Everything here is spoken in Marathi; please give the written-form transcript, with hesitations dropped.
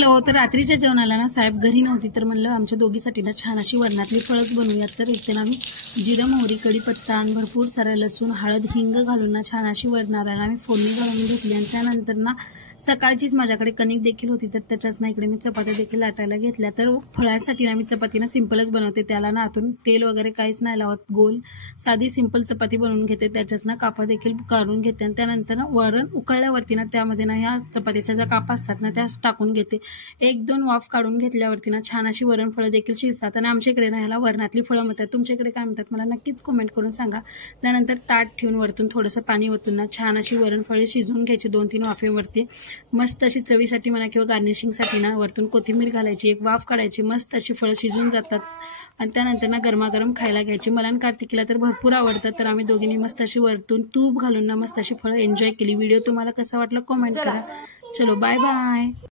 हॅलो. तर रात्रीच्या जेवणाला ना साहेब घरी नव्हती, तर म्हणलं आमच्या दोघीसाठी ना छान अशी वरणातली फळच बनवूयात. तर इथे ना मी जिरं, मोहरी, कढीपत्ता आणि भरपूर सारा लसूण, हळद, हिंग घालून ना छान अशी वरणाला मी फोडणी घालून घेतली. आणि त्यानंतर ना सकाळचीच माझ्याकडे कणिक देखील होती, तर त्याच्याच ना इकडे मी चपात्या देखील लाटायला घेतल्या. तर फळांसाठी ना मी चपाती ना सिंपलच बनवते, त्याला ना आतून तेल वगैरे काहीच नाही लावत. गोल साधी सिंपल चपाती बनवून घेते, त्याच्याच ना कापा देखील काढून घेते. आणि त्यानंतर ना वरण उकळल्यावरती ना त्यामध्ये ना ह्या चपातीच्या ज्या कापा असतात ना त्या टाकून घेते. एक दोन वाफ काढून घेतल्यावरती ना छान अशी वरण फळं देखील शिजतात. आणि आमच्या इकडे ना ह्याला वरणातली फळं म्हणतात. तुमच्या इकडे काय म्हणतात मला नक्कीच कमेंट करून सांगा. त्यानंतर ताट ठेवून वरतून थोडंसं पाणी ओतून ना छान अशी वरण फळे शिजवून घ्यायची 2-3 वाफेवरती. मस्त अशी चवीसाठी म्हणा किंवा गार्निशिंगसाठी ना वरतून कोथिंबीर घालायची, एक वाफ काढायची, मस्त अशी फळं शिजून जातात. आणि त्यानंतर ना गरमागरम खायला घ्यायची. मला आणि कार्तिकीला तर भरपूर आवडतात, तर आम्ही दोघींनी मस्त अशी वरतून तूप घालून ना मस्त अशी फळं एन्जॉय केली. व्हिडिओ तुम्हाला कसा वाटला कमेंट करा. चलो बाय बाय.